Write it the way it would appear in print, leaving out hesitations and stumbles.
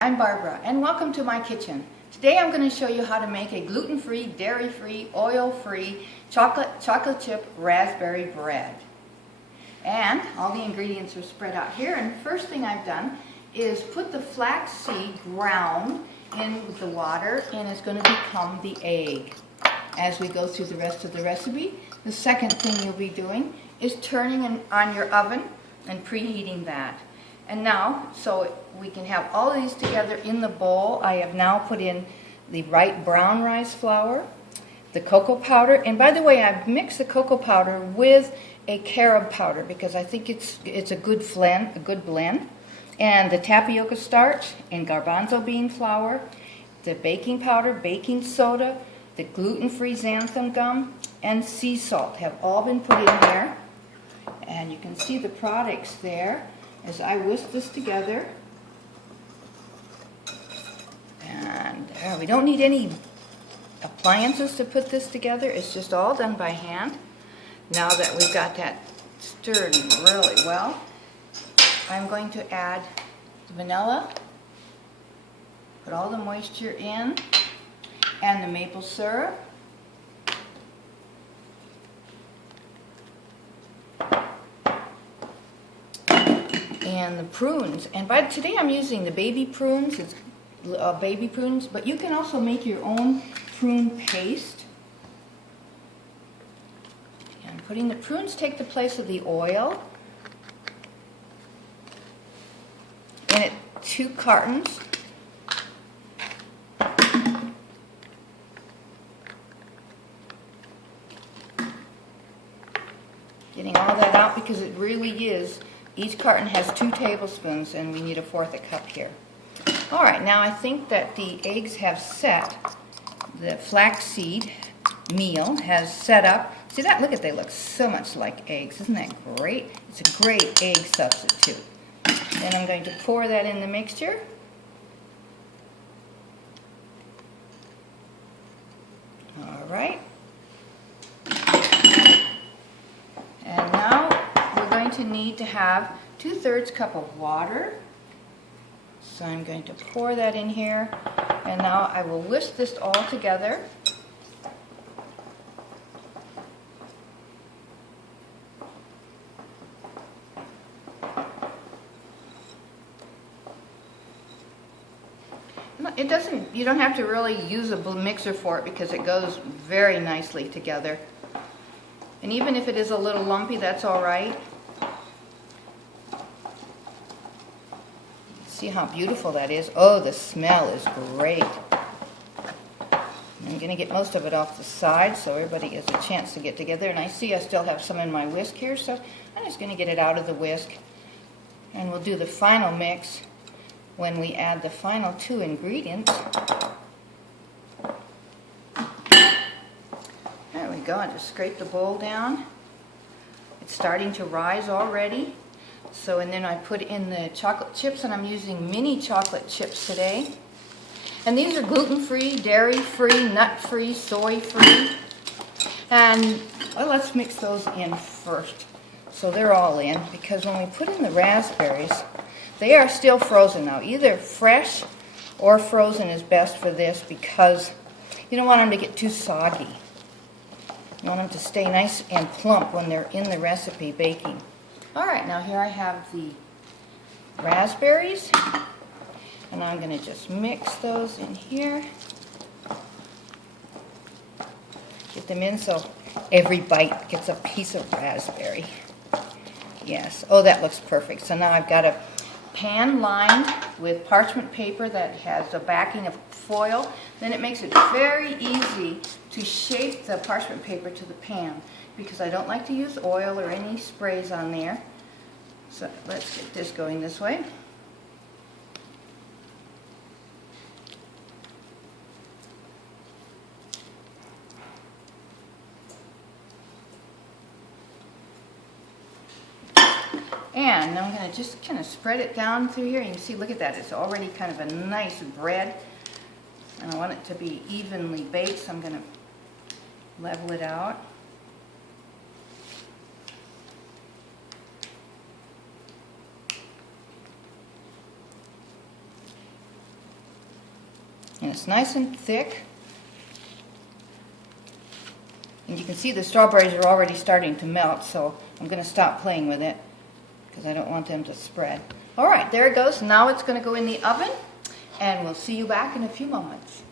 I'm Barbara and welcome to my kitchen. Today I'm going to show you how to make a gluten-free, dairy-free, oil-free chocolate chip raspberry bread. And all the ingredients are spread out here, and the first thing I've done is put the flax seed ground in with the water, and it's going to become the egg. As we go through the rest of the recipe, the second thing you'll be doing is turning on your oven and preheating that. And now, so we can have all of these together in the bowl, I have now put in the right brown rice flour, the cocoa powder, and by the way, I've mixed the cocoa powder with a carob powder because I think it's a good blend, and the tapioca starch and garbanzo bean flour, the baking powder, baking soda, the gluten-free xanthan gum, and sea salt have all been put in there, and you can see the products there as I whisk this together. And we don't need any appliances to put this together. It's just all done by hand. Now that we've got that stirred really well, I'm going to add vanilla, put all the moisture in, and the maple syrup. And the prunes, and by today I'm using the baby prunes. It's baby prunes, but you can also make your own prune paste. And putting the prunes take the place of the oil. In it 2 cartons. Getting all that out because it really is. Each carton has 2 tablespoons, and we need a 1/4 a cup here. All right, now I think that the eggs have set. The flaxseed meal has set up. See that? Look at, they look so much like eggs. Isn't that great? It's a great egg substitute. Then I'm going to pour that in the mixture. All right. And now we're going to need to have 2/3 cup of water. So I'm going to pour that in here, and now I will whisk this all together. It doesn't, you don't have to really use a mixer for it because it goes very nicely together. And even if it is a little lumpy, that's all right. See how beautiful that is? Oh, the smell is great. I'm going to get most of it off the side so everybody gets a chance to get together. And I see I still have some in my whisk here, so I'm just going to get it out of the whisk. And we'll do the final mix when we add the final 2 ingredients. There we go. I just scrape the bowl down. It's starting to rise already. So, and then I put in the chocolate chips, and I'm using mini chocolate chips today. And these are gluten-free, dairy-free, nut-free, soy-free. And, well, let's mix those in first. So they're all in, because when we put in the raspberries, they are still frozen now. Either fresh or frozen is best for this because you don't want them to get too soggy. You want them to stay nice and plump when they're in the recipe baking. All right, now here I have the raspberries, and I'm going to just mix those in here. Get them in so every bite gets a piece of raspberry. Yes, oh, that looks perfect. So now I've got a pan lined with parchment paper that has a backing of foil. Then it makes it very easy to shape the parchment paper to the pan because I don't like to use oil or any sprays on there. So let's get this going this way. And I'm going to just kind of spread it down through here. You can see, look at that, it's already kind of a nice bread. And I want it to be evenly baked, so I'm going to level it out. And it's nice and thick. And you can see the strawberries are already starting to melt, so I'm going to stop playing with it because I don't want them to spread. All right, there it goes. Now it's going to go in the oven, and we'll see you back in a few moments.